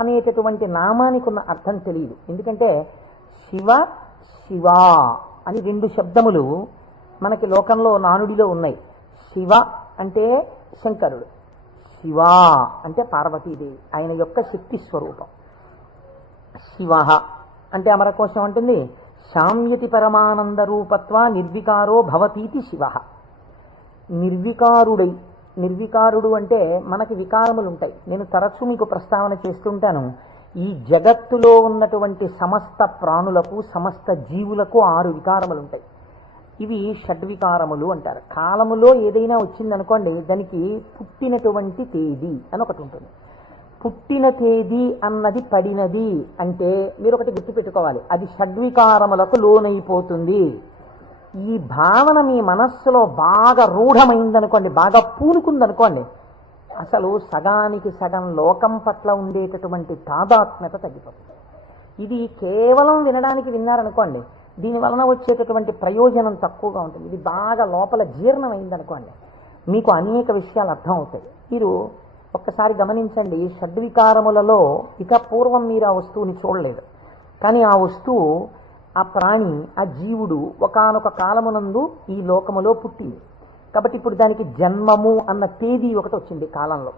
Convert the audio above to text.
అనేటటువంటి నామానికి ఉన్న అర్థం తెలియదు. ఎందుకంటే శివ శివ అని రెండు శబ్దములు మనకి లోకంలో నానుడిలో ఉన్నాయి. శివ అంటే శంకరుడు, శివ అంటే పార్వతీదేవి, ఆయన యొక్క శక్తి స్వరూపం. శివ అంటే అమరకోశం అంటుంది శామ్యతి పరమానంద రూపత్వ నిర్వికారో భవతీతి శివ. నిర్వికారుడు అంటే మనకి వికారములు ఉంటాయి. నేను తరచూ మీకు ప్రస్తావన చేస్తుంటాను. ఈ జగత్తులో ఉన్నటువంటి సమస్త ప్రాణులకు సమస్త జీవులకు 6 వికారములు ఉంటాయి. ఇవి షడ్వికారములు అంటారు. కాలములో ఏదైనా వచ్చిందనుకోండి, దానికి పుట్టినటువంటి తేదీ అని ఒకటి ఉంటుంది. పుట్టిన తేదీ అన్నది పడినది అంటే మీరు ఒకటి గుర్తుపెట్టుకోవాలి, అది షడ్వికారములకు లోనైపోతుంది. ఈ భావన మీ మనస్సులో బాగా రూఢమైందనుకోండి, బాగా పూనుకుందనుకోండి, అసలు సగానికి సగం లోకం పట్ల ఉండేటటువంటి తాదాత్మ్యత తగ్గిపోతుంది. ఇది కేవలం వినడానికి విన్నారనుకోండి, దీని వలన వచ్చేటటువంటి ప్రయోజనం తక్కువగా ఉంటుంది. ఇది బాగా లోపల జీర్ణమైందనుకోండి, మీకు అనేక విషయాలు అర్థం అవుతాయి. మీరు ఒక్కసారి గమనించండి, షడ్వికారములలో ఇక పూర్వం మీరు ఆ వస్తువుని చూడలేదు, కానీ ఆ వస్తువు, ఆ ప్రాణి, ఆ జీవుడు ఒకానొక కాలమునందు ఈ లోకములో పుట్టింది. కాబట్టి ఇప్పుడు దానికి జన్మము అన్న తేదీ ఒకటి వచ్చింది కాలంలో.